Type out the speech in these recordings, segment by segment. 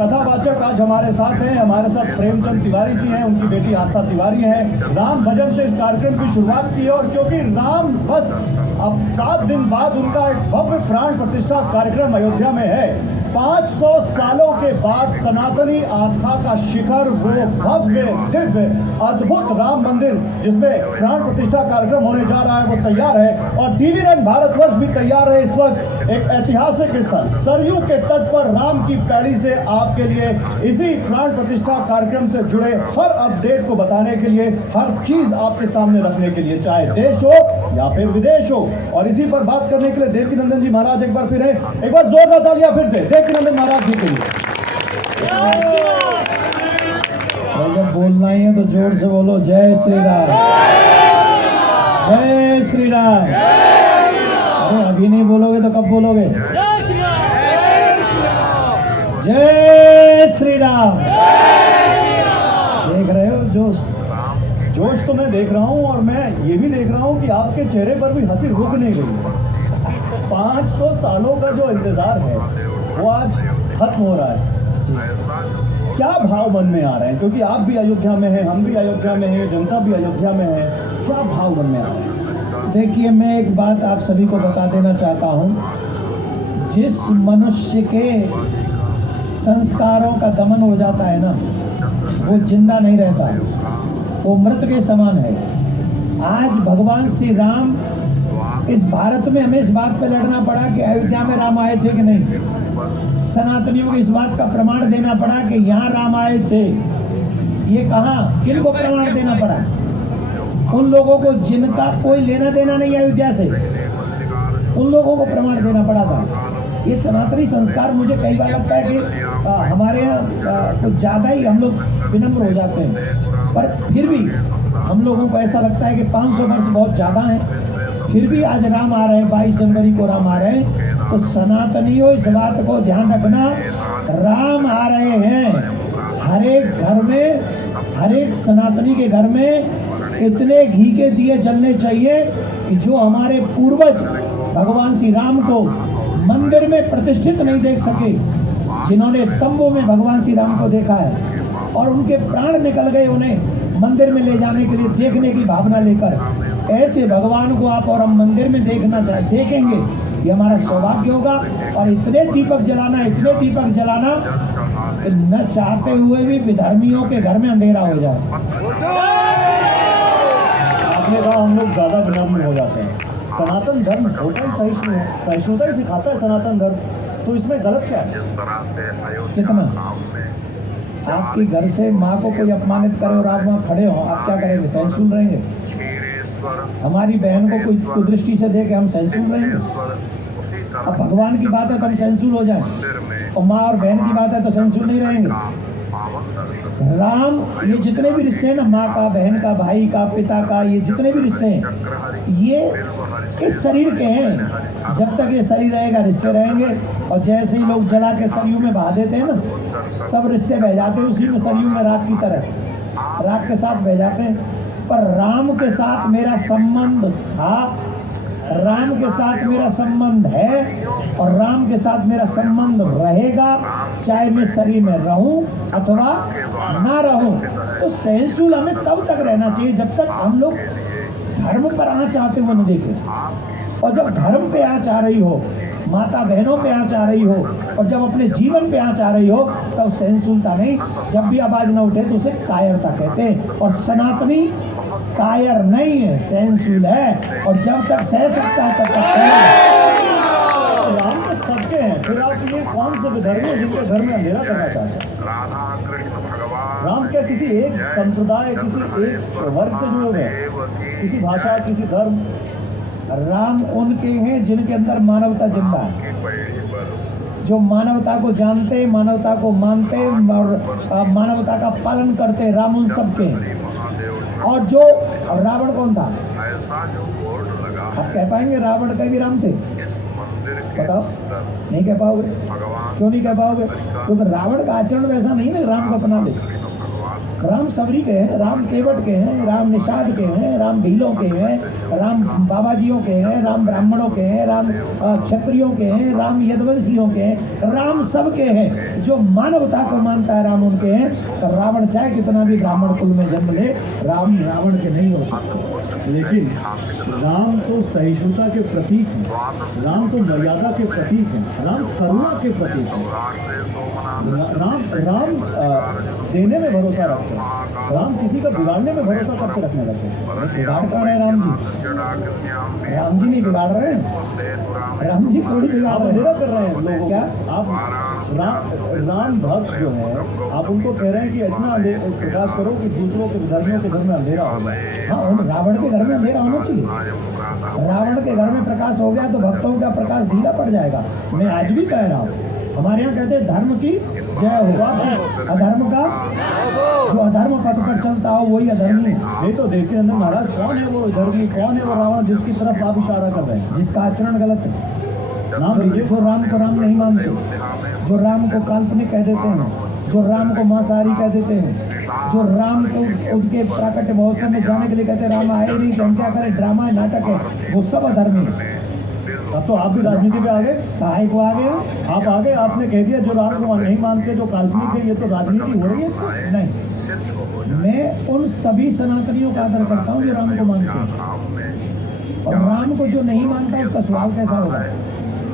कथावाचक आज हमारे साथ हैं। हमारे साथ प्रेमचंद तिवारी जी हैं, उनकी बेटी आस्था तिवारी है। राम भजन से इस कार्यक्रम की शुरुआत की और क्योंकि राम बस अब 7 दिन बाद उनका एक भव्य प्राण प्रतिष्ठा कार्यक्रम अयोध्या में है। 500 सालों के बाद सनातनी आस्था का शिखर, वो भव्य दिव्य अद्भुत राम मंदिर जिसमें प्राण प्रतिष्ठा कार्यक्रम होने जा रहा है, वो तैयार है। और टीवी9 भारतवर्ष भी तैयार है। इस वक्त एक ऐतिहासिक स्थल सरयू के तट पर राम की पैड़ी से आपके लिए इसी प्राण प्रतिष्ठा कार्यक्रम से जुड़े हर अपडेट को बताने के लिए, हर चीज आपके सामने रखने के लिए, चाहे देश हो या फिर विदेश हो। और इसी पर बात करने के लिए देवकीनंदन जी महाराज एक बार फिर है, एक बार जोरदार तालियां फिर से देवकीनंदन महाराज जी के लिए। जब बोलना ही है तो जोर से बोलो, जय श्री राम, जय श्री राम। अरे अभी नहीं बोलोगे तो कब बोलोगे? जय श्री राम। देख रहे हो जोश तो मैं देख रहा हूं और मैं ये भी देख रहा हूं कि आपके चेहरे पर भी हंसी रुक नहीं रही। 500 सालों का जो इंतजार है वो आज खत्म हो रहा है। क्या भाव मन में आ रहे हैं? क्योंकि आप भी अयोध्या में हैं, हम भी अयोध्या में हैं, जनता भी अयोध्या में है। क्या भाव मन में आ रहे हैं? देखिए, मैं एक बात आप सभी को बता देना चाहता हूं। जिस मनुष्य के संस्कारों का दमन हो जाता है ना, वो जिंदा नहीं रहता, वो मृत के समान है। आज भगवान श्री राम इस भारत में हमें इस बात पे लड़ना पड़ा कि अयोध्या में राम आए थे कि नहीं। सनातनियों को इस बात का प्रमाण देना पड़ा कि यहाँ राम आए थे। ये कहाँ, किनको प्रमाण देना पड़ा? उन लोगों को जिनका कोई लेना देना नहीं अयोध्या से, उन लोगों को प्रमाण देना पड़ा था। ये सनातनी संस्कार, मुझे कई बार लगता है कि हमारे यहाँ कुछ ज़्यादा ही हम लोग विनम्र हो जाते हैं, पर फिर भी हम लोगों को ऐसा लगता है कि 500 वर्ष बहुत ज़्यादा हैं। फिर भी आज राम आ रहे हैं, 22 जनवरी को राम आ रहे हैं। तो सनातनियों, इस बात को ध्यान रखना, राम आ रहे हैं। हर एक घर में, हर एक सनातनी के घर में इतने घी के दिए जलने चाहिए कि जो हमारे पूर्वज भगवान श्री राम को मंदिर में प्रतिष्ठित नहीं देख सके, जिन्होंने तंबू में भगवान श्री राम को देखा है और उनके प्राण निकल गए उन्हें मंदिर में ले जाने के लिए, देखने की भावना लेकर, ऐसे भगवान को आप और हम मंदिर में देखेंगे, ये हमारा सौभाग्य होगा। और इतने दीपक जलाना, इतने दीपक जलाना कि न चाहते हुए भी विधर्मियों के घर में अंधेरा हो जाए। आपने कहा हम लोग ज़्यादा विनम्र हो जाते हैं। सनातन धर्म होता ही सहिष्णु है, सहिष्णुता ही सिखाता है सनातन धर्म, तो इसमें गलत क्या है? कितना आपके घर से माँ को कोई अपमानित करे और आप वहाँ खड़े हो, आप क्या करेंगे? सहिष्णु रहेंगे? हमारी बहन को कोई कुदृष्टि से देखे हम सहिष्णु रहेंगे? अब भगवान की बात है तो हम सहिष्णु हो जाएं, और माँ और बहन की बात है तो सहिष्णु नहीं रहेंगे। राम, ये जितने भी रिश्ते हैं ना, माँ का, बहन का, भाई का, पिता का, ये जितने भी रिश्ते हैं, ये इस शरीर के हैं। जब तक ये शरीर रहेगा रिश्ते रहेंगे। और जैसे ही लोग जला के सरयू में बहा देते हैं ना, सब रिश्ते बह जाते हैं उसी में, सरयू में राख की तरह, राख के साथ बह जाते हैं। पर राम के साथ मेरा संबंध था, राम के साथ मेरा संबंध है और राम के साथ मेरा संबंध रहेगा, चाहे मैं शरीर में रहूं अथवा ना रहूं। तो सहिष्णु हमें तब तक रहना चाहिए जब तक हम लोग धर्म पर आँच आते हुए न देखें। और जब धर्म पे आँच आ रही हो, माता बहनों पे आँच आ रही हो, और जब अपने जीवन पे आँच आ रही हो, तब सहिष्णुता नहीं। जब भी आवाज़ ना उठे तो उसे कायरता कहते हैं। और सनातनी कायर नहीं है, सहनशील है, और जब तक सह सकता है तब तक सह। राम तो सबके हैं, फिर आप ये कौन से विधर्मी हैं जिनके घर में अंधेरा करना चाहते हैं? राम क्या किसी एक संप्रदाय, किसी एक वर्ग से जुड़े हुए हैं? किसी भाषा, किसी धर्म? राम उनके हैं जिनके अंदर मानवता जिंदा है, जो मानवता को जानते, मानवता को मानते और मानवता का पालन करते। राम उन सबके हैं। और जो, अब रावण कौन था? आप कह पाएंगे रावण का भी राम थे? बताओ, नहीं कह पाओगे। क्यों नहीं कह पाओगे? क्योंकि रावण का आचरण वैसा नहीं ना राम को अपना ले। राम सबरी के हैं, राम केवट के हैं, राम निषाद के हैं, राम भीलों के हैं, राम बाबाजियों के हैं, राम ब्राह्मणों के हैं, राम क्षत्रियों के हैं, राम यदुवंशियों के हैं, राम सबके हैं। जो मानवता को मानता है राम उनके हैं। पर रावण चाहे कितना भी ब्राह्मण कुल में जन्म ले, राम रावण के नहीं हो सकते। लेकिन राम तो सहिष्णुता के प्रतीक हैं, राम तो मर्यादा के प्रतीक हैं, राम करुणा के प्रतीक हैं। राम देने में भरोसा रखते हैं। राम किसी का बिगाड़ने में भरोसा कब से रखने लगे? बिगाड़ कर रहे हैं राम जी? राम जी नहीं बिगाड़ रहे हैं, राम जी थोड़ी बिगाड़ आप रहे अंधेरा हैं। कर रहे हैं लोगों क्या? को। आप राम भक्त जो है, आप उनको कह रहे हैं कि इतना प्रकाश करो कि दूसरों के धर्मियों के घर में अंधेरा हो जाए। हाँ, उन रावण के घर में अंधेरा होना चाहिए। रावण के घर में प्रकाश हो गया तो भक्तों का प्रकाश धीरा पड़ जाएगा। मैं आज भी कह रहा हूँ, हमारे यहाँ कहते हैं धर्म की जय हो, अधर्म का जो अधर्म पथ पर चलता हो वही अधर्मी है। नहीं तो देखिए अंदर महाराज, कौन है वो धर्मी, कौन है वो रावण जिसकी तरफ आप इशारा कर रहे हैं? जिसका आचरण गलत है, नाम लीजिए। जो राम को राम नहीं मानते, जो राम को काल्पनिक कह देते हैं, जो राम को मांसाहारी कह देते हैं, जो राम को उनके प्राकट्य महोत्सव में जाने के लिए कहते हैं राम आए नहीं तो हम क्या करें, ड्रामा है, नाटक है, वो सब अधर्मी है। अब तो आप भी राजनीति पे आ गए। काहे को आ गए? आप आगे आपने कह दिया जो राम को नहीं मानते, जो काल्पनिक है, ये तो राजनीति हो रही है इसमें। नहीं, मैं उन सभी सनातनियों का आदर करता हूँ जो राम को मानते हैं, और राम को जो नहीं मानता उसका स्वभाव कैसा होगा।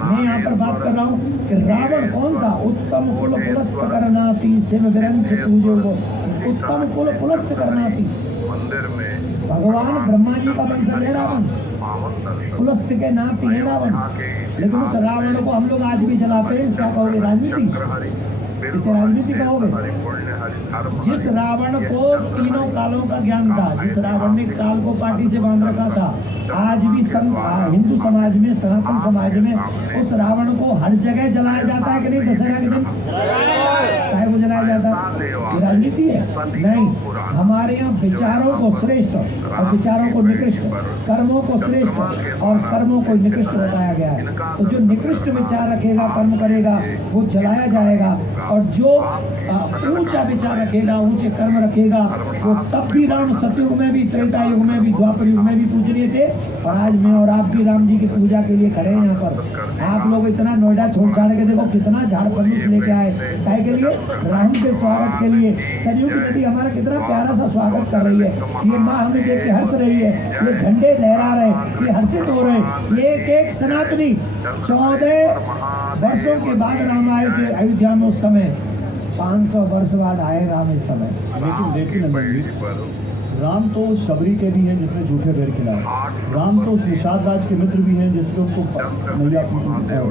मैं यहाँ पर बात कर रहा हूँ कि रावण कौन था? उत्तम कुल पुलस्त करनाति शिव विरंच पूजो को, उत्तम कुल पुलस्त करनाति, भगवान ब्रह्मा जी का वंशज है रावण, पुलस्त के नाती है रावण। लेकिन उस रावण को हम लोग आज भी जलाते हैं। क्या कहोगे? राजनीति? इसे राजनीति कहोगे? जिस रावण को तीनों कालों का ज्ञान था, जिस रावण ने काल को पार्टी से बांध रखा था, आज भी हिंदू समाज में, सनातन समाज में उस रावण को हर जगह जलाया जाता है कि नहीं? दशहरा के दिन काहे को जलाया जाता है? ये राजनीति है? नहीं, हमारे यहाँ विचारों को श्रेष्ठ और विचारों को निकृष्ट, कर्मों को श्रेष्ठ और कर्मों को निकृष्ट बताया गया है। तो जो निकृष्ट विचार रखेगा, कर्म करेगा, वो जलाया जाएगा, और जो ऊंचा विचार रखेगा, ऊंचे कर्म रखेगा, वो तब भी राम सतयुग में भी, त्रेता युग में भी, द्वापर युग में भी पूजनीय थे। और आज मैं और आप भी राम जी की पूजा के लिए खड़े हैं यहाँ पर। आप लोग इतना नोएडा छोड़ छाड़ के देखो, कितना झाड़ फलूस लेके आए, काहे के लिए? राम के स्वागत के लिए। सरयू की नदी हमारा कितना प्यारा सा स्वागत कर रही है। ये माँ हमें देख के हंस रही है, ये झंडे लहरा रहे, ये हर्षित हो रहे। ये एक सनातनी 14 वर्षों के बाद राम आए थे अयोध्या में। उस समय 500 वर्ष बाद आए राम इस समय। लेकिन नंदन जी, राम तो उस शबरी के भी हैं जिसने झूठे बेर खिलाए। राम तो उस निषाद राज के मित्र भी हैं जिसने उनको नैया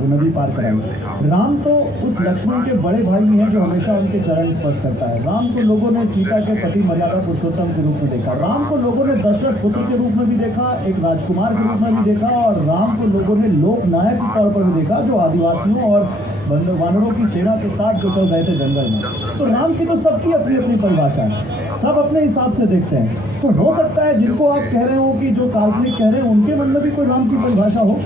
नदी पार कराई। राम तो उस लक्ष्मण के बड़े भाई भी हैं जो हमेशा उनके चरण स्पर्श करता है। राम को लोगों ने सीता के पति मर्यादा पुरुषोत्तम के रूप में देखा। राम को लोगों ने दशरथ पुत्र के रूप में भी देखा, एक राजकुमार के रूप में भी देखा, और राम को लोगों ने लोकनायक के तौर पर भी देखा, जो आदिवासियों और वानरों की सेना के साथ जो चल रहे थे जंगल में। तो राम की तो सबकी अपनी अपनी परिभाषा है, सब अपने हिसाब से देखते हैं। तो हो सकता है जिनको आप कह रहे हो कि जो काल्पनिक कह रहे हैं, उनके मन में भी कोई राम की परिभाषा हो।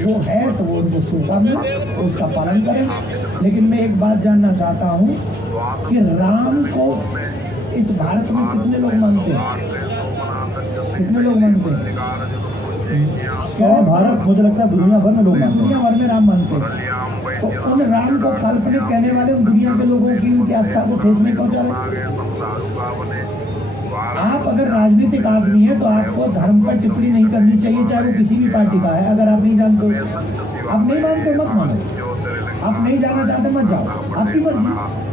वो है तो वो उनको शुभकामना, उसका पालन करें। लेकिन मैं एक बात जानना चाहता हूँ कि राम को इस भारत में कितने लोग मानते हैं? कितने लोग मानते हैं? क्या भारत, मुझे लगता है दुनिया भर में लोग मानते हैं। दुनिया भर में राम मानते हैं। तो उन राम को काल्पनिक कहने वाले उन दुनिया के लोगों की उनकी आस्था को ठेस नहीं पहुंचा रहे। आप अगर राजनीतिक आदमी है तो आपको धर्म पर टिप्पणी नहीं करनी चाहिए, चाहे वो किसी भी पार्टी का है। अगर आप नहीं जानते, आप नहीं मानते मत मानो, आप नहीं जाना चाहते मत जाओ, आपकी मर्जी।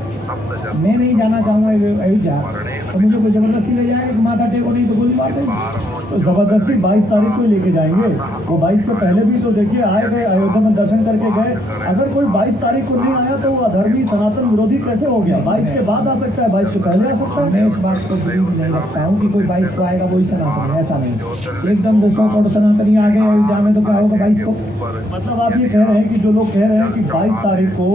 मैं नहीं जाना चाहूँगा अयोध्या, तो मुझे कोई जबरदस्ती ले जाएगा कि माथा टेको, नहीं तो गोली मार देंगे। तो जबरदस्ती 22 तारीख को ही लेके जाएंगे। वो 22 के पहले भी तो देखिए आए गए, अयोध्या में दर्शन करके गए। अगर कोई 22 तारीख को नहीं आया तो वो अधर्मी सनातन विरोधी कैसे हो गया? 22 के बाद आ सकता है, 22 के पहले आ सकता है। मैं इस बात को बिलीव नहीं रखता हूँ कि कोई 22 को आएगा वही सनातन है, ऐसा नहीं। एकदम 200 करोड़ सनातनी आ गए अयोध्या में तो क्या होगा 22 को? मतलब आप ये कह रहे हैं कि जो लोग कह रहे हैं कि 22 तारीख को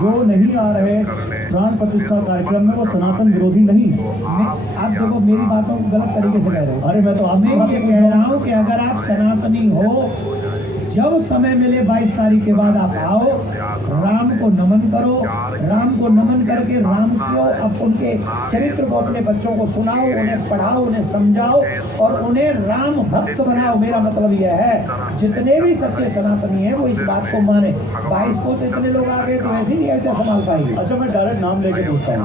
जो नहीं आ रहे प्राण प्रतिष्ठा कार्यक्रम में, वो सनातन विरोधी नहीं। आप देखो मेरी बातों को गलत तरीके से कह रहे हो। अरे मैं तो आप मैं ये कह रहा हूँ कि अगर आप सनातनी हो जब समय मिले 22 तारीख के बाद आप आओ, राम को नमन करो, राम को नमन करके राम को अब उनके चरित्र को अपने बच्चों को सुनाओ, उन्हें पढ़ाओ, उन्हें समझाओ और उन्हें राम भक्त बनाओ। मेरा मतलब यह है जितने भी सच्चे सनातनी हैं वो इस बात को माने। 22 को तो इतने लोग आ गए तो वैसे ही नहीं आए संभाल पाएंगे। अच्छा, मैं डायरेक्ट नाम लेके पूछता हूँ,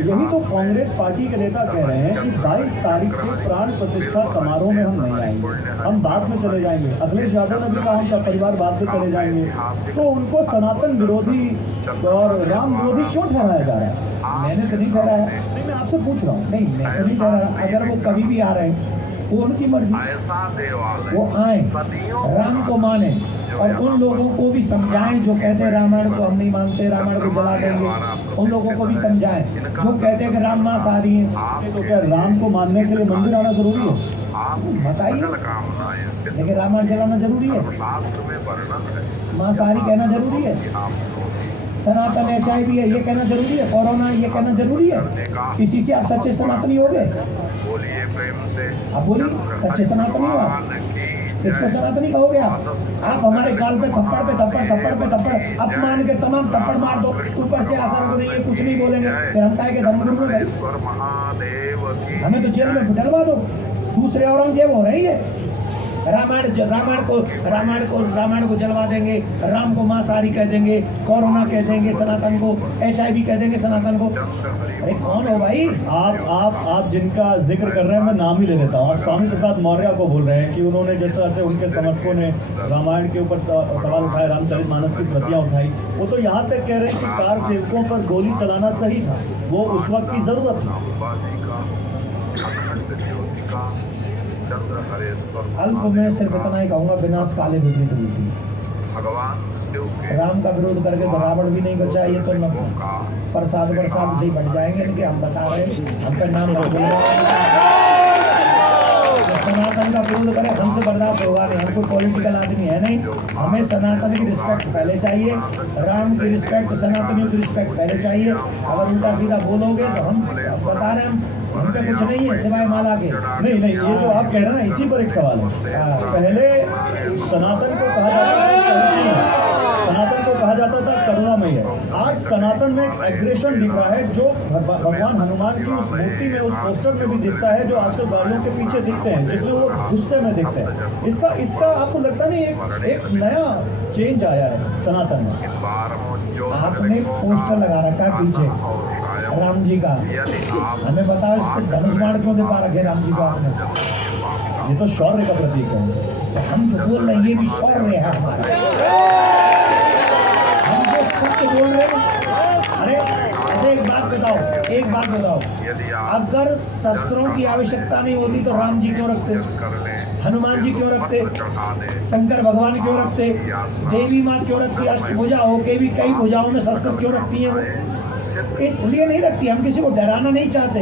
यही तो कांग्रेस पार्टी के नेता कह रहे हैं कि 22 तारीख को प्राण प्रतिष्ठा समारोह में हम नहीं आएंगे, हम बाद में चले जाएंगे। अखिलेश यादव ने भी कहा हम सब परिवार बाद में चले जाएंगे। तो उनको सनातन विरोधी और राम विरोधी क्यों ठहराया जा रहा है? मैंने तो नहीं ठहराया। नहीं, मैं आपसे पूछ रहा हूँ। नहीं, मैं तो नहीं ठहराया। अगर वो कभी भी आ रहे हैं वो उनकी मर्जी, वो आए, राम को माने और उन लोगों को भी समझाएं जो कहते हैं रामायण को हम नहीं मानते, रामायण को जला देंगे, उन लोगों को भी समझाएं। जो कहते हैं कि राम मास आ रही है, तो क्या राम को मानने के लिए मंदिर आना जरूरी है? बताइए, लेकिन रामायण जलाना जरूरी है? मांसाहारी कहना जरूरी है? सनातन HIV है ये कहना जरूरी है? कोरोना ये कहना जरूरी है? इसी से आप सच्चे सनातनी हो गए? आप बोलिए, सच्चे सनातनी हो आप? इसको सनातनी कहोगे आप? आप हमारे गाल पे थप्पड़ पे थप्पड़, थप्पड़ पे थप्पड़, अपमान के तमाम थप्पड़ मार दो, ऊपर से आशा रखो नहीं ये कुछ नहीं बोलेंगे, फिर हम काहे के धर्मगुरु में भाई? हमें तो जेल में डलवा दो। दूसरे औरंगजेब हो रही है। रामायण को जलवा देंगे, राम को मांसाहारी कह देंगे, कोरोना कह देंगे, सनातन को HIV कह देंगे, सनातन को। अरे कौन हो भाई आप जिनका जिक्र कर रहे हैं मैं नाम ही ले लेता हूँ। आप स्वामी प्रसाद मौर्य को बोल रहे हैं कि उन्होंने जिस तरह से उनके समर्थकों ने रामायण के ऊपर सवाल उठाए, रामचरितमानस की प्रतियां उठाई, वो तो यहाँ तक कह रहे हैं कि कार सेवकों पर गोली चलाना सही था, वो उस वक्त की जरूरत थी। अल्प में सिर्फ इतना ही कहूँगा, विनाश काले विपरीत बुद्धि। राम का विरोध करके तो रावण भी नहीं बचा, ये तो न प्रसाद से ही बट जाएंगे इनके। हम बता रहे हैं, हम पे नाम सनातन का विरोध करें हमसे बर्दाश्त होगा नहीं। हम कोई पॉलिटिकल आदमी है नहीं। हमें सनातन की रिस्पेक्ट पहले चाहिए, राम की रिस्पेक्ट, सनातनियों की रिस्पेक्ट पहले चाहिए। अगर उल्टा सीधा बोलोगे तो हम बता रहे हैं हम पे कुछ नहीं है सिवाय माला के। नहीं, ये जो आप कह रहे हैं ना, इसी पर एक सवाल है। पहले सनातन को कहा जाता था करुणामय है। आज सनातन में एक एग्रेशन दिख रहा है जो भगवान हनुमान की उस मूर्ति में, उस पोस्टर में भी दिखता है, जो आजकल गाड़ियों के पीछे दिखते हैं, जिसमें वो गुस्से में दिखते हैं। इसका आपको लगता नहीं एक नया चेंज आया है सनातन में? आपने पोस्टर लगा रखा है पीछे राम जी का, हमें बताओ इस पर धनुष बाण क्यों दिखा रखे राम जी को आपने? ये तो शौर्य का प्रतीक है। तो हम जो बोल रहे हैं ये भी शौर्य है हमारा। हम जो सत्य बोल रहे हैं। अरे अच्छा एक बात बताओ, अगर शस्त्रों की आवश्यकता नहीं होती तो राम जी क्यों रखते, हनुमान जी क्यों रखते, शंकर भगवान क्यों रखते, देवी माँ क्यों रखती, अष्टभुजा होके भी कई भुजाओं में शस्त्र क्यों रखती है वो? इसलिए नहीं रखती, हम किसी को डराना नहीं चाहते।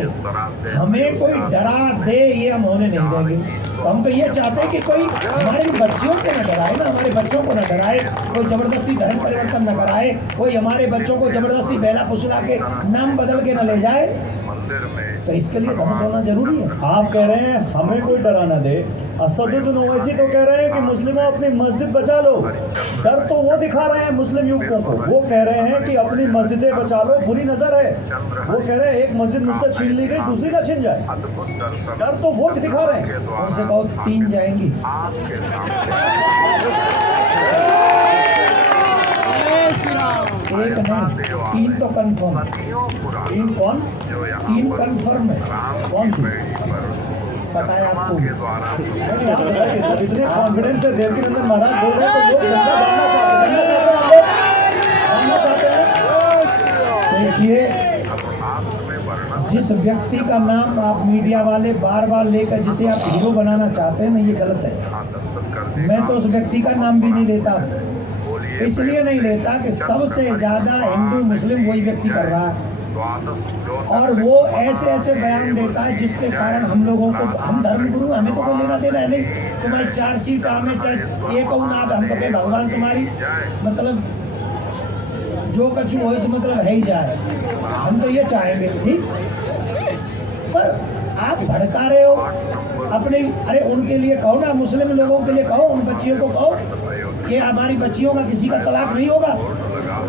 हमें कोई डरा दे ये हम होने नहीं देंगे। तो हम तो ये चाहते हैं कि कोई हमारे बच्चों को न डराए ना, हमारे बच्चों को न डराए, कोई जबरदस्ती धर्म परिवर्तन न कराए, कोई हमारे बच्चों को जबरदस्ती बेला फुसला के नाम बदल के न ले जाए। तो इसके लिए धनुष होना जरूरी है। आप कह रहे हैं हमें कोई डराना दे, असदुद्दीन ओवैसी तो कह रहे हैं कि मुस्लिमों अपनी मस्जिद बचा लो। डर तो वो दिखा रहे हैं मुस्लिम युवकों को, वो कह रहे हैं कि अपनी मस्जिदें बचा लो, बुरी नजर है। वो कह रहे हैं एक मस्जिद मुझसे छीन ली गई, दूसरी ना छीन जाए। डर तो वो दिखा रहे हैं। उनसे कहो 3 जाएंगी। एक नहीं 3 तो कंफर्म। 3 कौन? 3 कंफर्म है। कौन सी? पता है आपको? नहीं, आप बताइए। जब इतने कॉन्फिडेंस से देवकी नंदन महाराज बोल रहे हैं तो लोग जानना चाहते हैं। देखिए, जिस व्यक्ति का नाम आप मीडिया वाले बार बार लेकर जिसे आप हीरो बनाना चाहते हैं ना, ये गलत है। मैं तो उस व्यक्ति का नाम भी नहीं लेता, इसलिए नहीं लेता कि सबसे ज़्यादा हिंदू मुस्लिम वही व्यक्ति कर रहा है और वो ऐसे बयान देता है जिसके कारण हम लोगों को, हम धर्मगुरु, हमें तो कोई लेना देना है नहीं। तुम्हारी 4 सीट हमें चाहे ये कहूँ ना, हम तो कहे भगवान तुम्हारी मतलब जो कछु हो इस मतलब है ही जाए, हम तो ये चाहेंगे ठीक। पर आप भड़का रहे हो अपने, अरे उनके लिए कहो ना, मुस्लिम लोगों के लिए कहो, उन बच्चियों को कहो कि हमारी बच्चियों का किसी का तलाक नहीं होगा।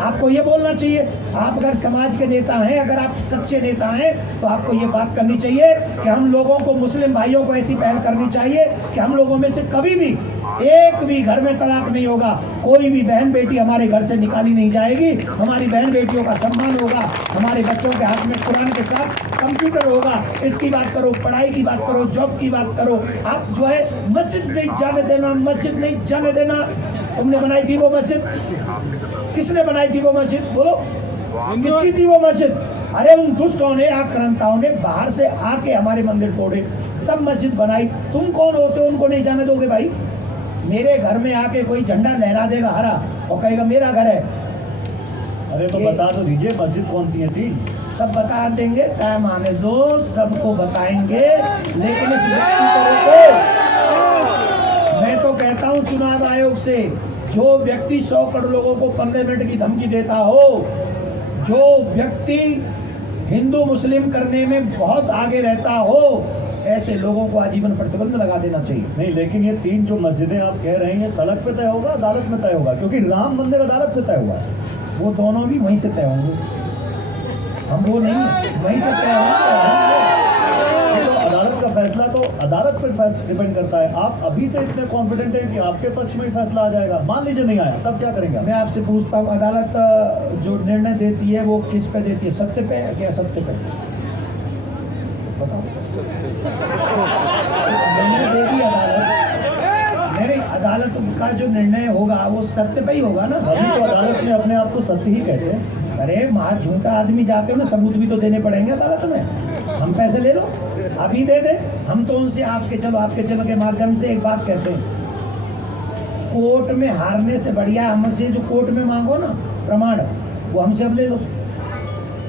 आपको ये बोलना चाहिए। आप अगर समाज के नेता हैं, अगर आप सच्चे नेता हैं, तो आपको ये बात करनी चाहिए कि हम लोगों को, मुस्लिम भाइयों को ऐसी पहल करनी चाहिए कि हम लोगों में से कभी भी एक भी घर में तलाक नहीं होगा। कोई भी बहन बेटी हमारे घर से निकाली नहीं जाएगी। हमारी बहन बेटियों का सम्मान होगा। हमारे बच्चों के हाथ में कुरान के साथ कंप्यूटर होगा। इसकी बात करो, पढ़ाई की बात करो, जॉब की बात करो। आप जो है मस्जिद नहीं जाने देना, मस्जिद नहीं जाने देना। तुमने बनाई थी वो मस्जिद? किसने बनाई थी वो मस्जिद? बोलो, किसकी थी वो मस्जिद? अरे उन दुष्टों ने, आक्रांताओं ने बाहर से आके हमारे मंदिर तोड़े, तब मस्जिद बनाई। तुम कौन होते हो उनको नहीं जाने दोगे? भाई, मेरे घर में आके कोई झंडा लहरा देगा हरा और कहेगा मेरा घर है। अरे तो बता तो दीजिए मस्जिद कौन सी है? तीन सब बता देंगे, टाइम आने दो, सबको बताएंगे। लेकिन इस व्यक्ति को रोको। मैं तो कहता हूं चुनाव आयोग से, जो व्यक्ति 100 करोड़ लोगों को 15 मिनट की धमकी देता हो, जो व्यक्ति हिंदू मुस्लिम करने में बहुत आगे रहता हो, ऐसे लोगों को आजीवन प्रतिबंध लगा देना चाहिए। नहीं, लेकिन ये तीन जो मस्जिदें आप कह रहे हैं, ये सड़क पे तय होगा, अदालत में तय होगा? क्योंकि राम मंदिर अदालत से तय हुआ है। वो दोनों भी वहीं से तय होंगे, हम वो नहीं है, वहीं से तय होंगे। तो अदालत का फैसला तो अदालत पर डिपेंड करता है। आप अभी से इतने कॉन्फिडेंट हैं कि आपके पक्ष में ही फैसला आ जाएगा। मान लीजिए नहीं आया, तब क्या करेंगे आप? मैं आपसे पूछता हूँ, अदालत जो निर्णय देती है वो किस पे देती है? सत्य पे या क्या सत्य पे? बताओ। निर्णय देगी अदालत। मेरे अदालत का जो निर्णय होगा वो सत्य पे ही होगा ना। अभी तो अदालत में अपने आप को सत्य ही कहते हैं। अरे महा झूठा आदमी जाते हो ना, सबूत भी तो देने पड़ेंगे अदालत में। हम पैसे ले लो, अभी दे दे। हम तो उनसे आपके चलो के माध्यम से एक बात कहते हैं, कोर्ट में हारने से बढ़िया हमसे जो कोर्ट में मांगो ना प्रमाण, वो हमसे अब ले लो।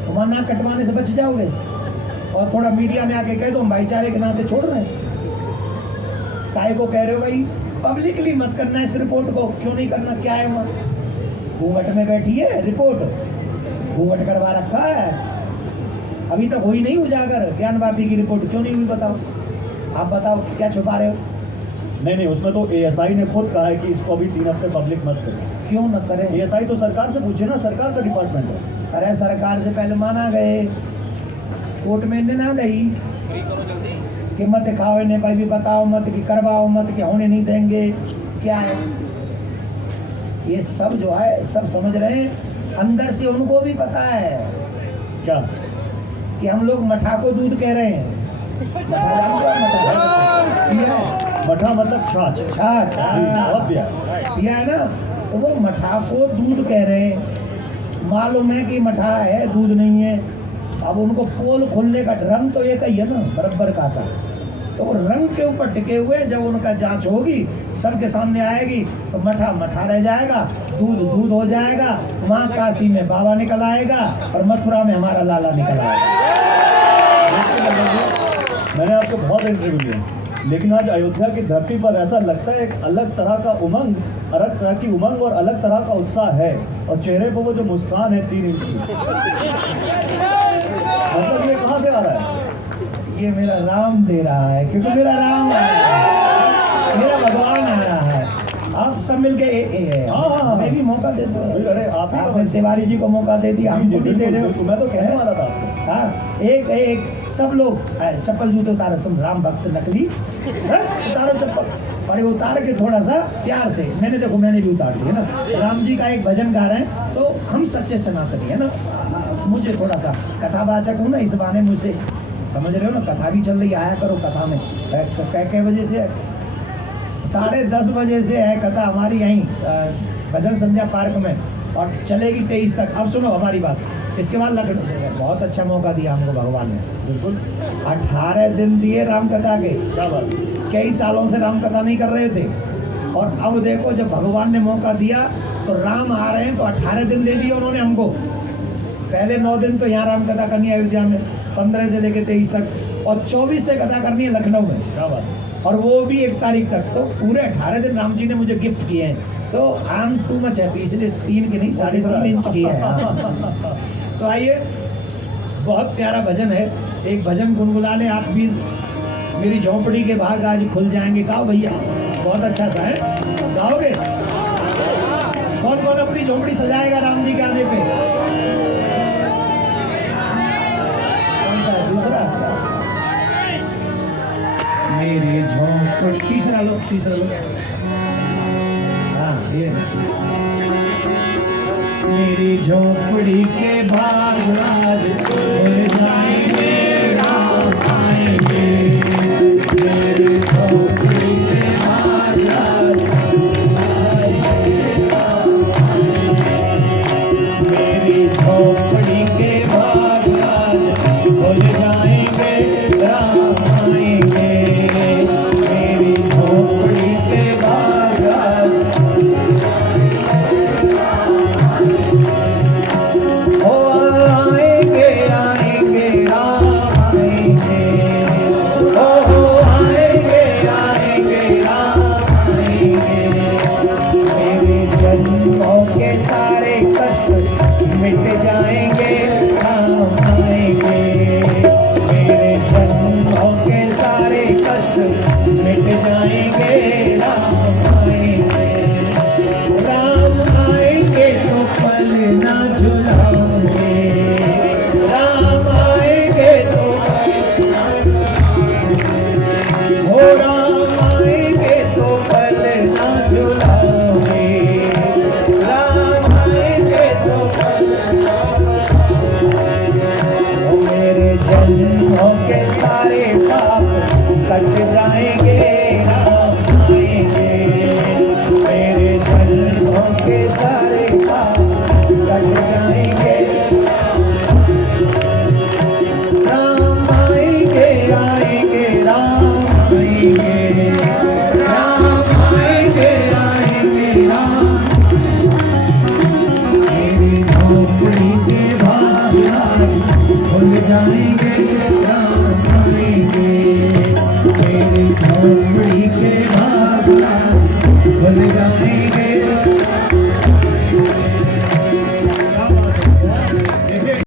वहाँ नाक कटवाने से बच जाओगे। और थोड़ा मीडिया में आके कह दो हम भाईचारे के नाते छोड़ रहे हैं। काहे को कह रहे हो भाई? पब्लिकली मत करना इस रिपोर्ट को। क्यों नहीं करना? क्या है वहाँ? घूंघट में बैठी है रिपोर्ट, घूंघट करवा रखा है। अभी तक हुई नहीं उजागर ज्ञान वापी की रिपोर्ट, क्यों नहीं हुई बताओ? आप बताओ, क्या छुपा रहे हो? नहीं, उसमें तो एएसआई ने खुद कहा है कि इसको अभी 3 हफ्ते पब्लिक मत करें। क्यों न करें? एएसआई तो सरकार से पूछे ना, सरकार का डिपार्टमेंट है। अरे सरकार से पहले माना गए, कोर्ट में इन्हें ना गई कि मत दिखाओ इन्हें भाई, भी बताओ मत, कि करवाओ मत, कि होने नहीं देंगे। क्या है ये सब जो है, सब समझ रहे हैं। अंदर से उनको भी पता है क्या कि हम लोग मठा को दूध कह रहे हैं। मठा मतलब छाछ। छाछ बहुत प्यार। यह है ना, तो वो मठा को दूध कह रहे हैं। मालूम है कि मठा है, दूध नहीं है। अब उनको पोल खोलने का रंग तो एक ही है ना, बराबर का सा। तो वो रंग के ऊपर टिके हुए, जब उनका जांच होगी, सबके सामने आएगी, तो मठा मठा रह जाएगा, दूध दूध हो जाएगा। वहाँ काशी में बाबा निकल आएगा और मथुरा में हमारा लाला निकल आएगा। मैंने आपको बहुत इंटरव्यू लिया, लेकिन आज अयोध्या की धरती पर ऐसा लगता है एक अलग तरह का उमंग, अलग तरह की उमंग और अलग तरह का उत्साह है। और चेहरे पर वो जो मुस्कान है 3 इंच की, मतलब ये कहाँ से आ रहा है? ये मेरा राम दे रहा है, क्योंकि मेरा राम आया है, मेरा भगवान आ रहा है। आप सब मिलके हमें भी मौका दे दो। अरे आपने तिवारी जी को मौका दे दिया, हमको नहीं दे रहे हो। मैं तो कहने वाला था आपसे। हाँ, एक सब लोग चप्पल जूते उतारो, तुम राम भक्त नकली, उतारो चप्पल। और ये उतार के थोड़ा सा प्यार से, मैंने भी उतार दिया ना। राम जी का एक भजन गा रहे हैं, तो हम सच्चे सनातनी है ना। मुझे थोड़ा सा कथावाचक हूँ ना, इस बहाने मुझसे समझ रहे हो ना, कथा भी चल रही, आया करो कथा में। कै बजे से? 10:30 बजे से है कथा हमारी यहीं भजन संध्या पार्क में, और चलेगी 23 तक। अब सुनो हमारी बात, इसके बाद लखनऊ। बहुत अच्छा मौका दिया हमको भगवान ने, बिल्कुल 18 दिन दिए राम कथा के। क्या बात? कई सालों से राम कथा नहीं कर रहे थे, और अब देखो जब भगवान ने मौका दिया तो राम आ रहे हैं, तो 18 दिन दे दिए उन्होंने हमको। पहले 9 दिन तो यहाँ राम कथा करनी है अयोध्या में, 15 से लेकर 23 तक, और 24 से कथा करनी है लखनऊ में। क्या बात? और वो भी 1 तारीख तक। तो पूरे 18 दिन राम जी ने मुझे गिफ्ट किए हैं। तो I am too much happy, इसलिए 3 के नहीं 3.5 इंच की है। तो आइए, बहुत प्यारा भजन है, एक भजन गुनगुना लें आप भी। मेरी झोंपड़ी के भाग आज खुल जाएंगे। गाओ भैया, बहुत अच्छा सा है, गाओगे? भी झोपड़ी सजाएगा राम जी के आने पे? कौन सा है? दूसरा? मेरी झोपड़ी, तीसरा लो। हाँ ये मेरी झोपड़ी के भाग आज खुल जाएंगे, राम आएंगे। मेरी झोपड़ी के भाग आज खुल जाएंगे, मेरी झोपड़ी के भाग आज खुल जाएंगे, राम आएंगे। मेरी झोपड़ी के भाग आज कट जाएंगे, राम आएंगे। मेरे जन्मों के सारे पाप कट जाएंगे, राम आएंगे, आएंगे, राम आएंगे, राम आएंगे, आएंगे, राम। मेरी झोपड़ी के भाग खुल जाएंगे।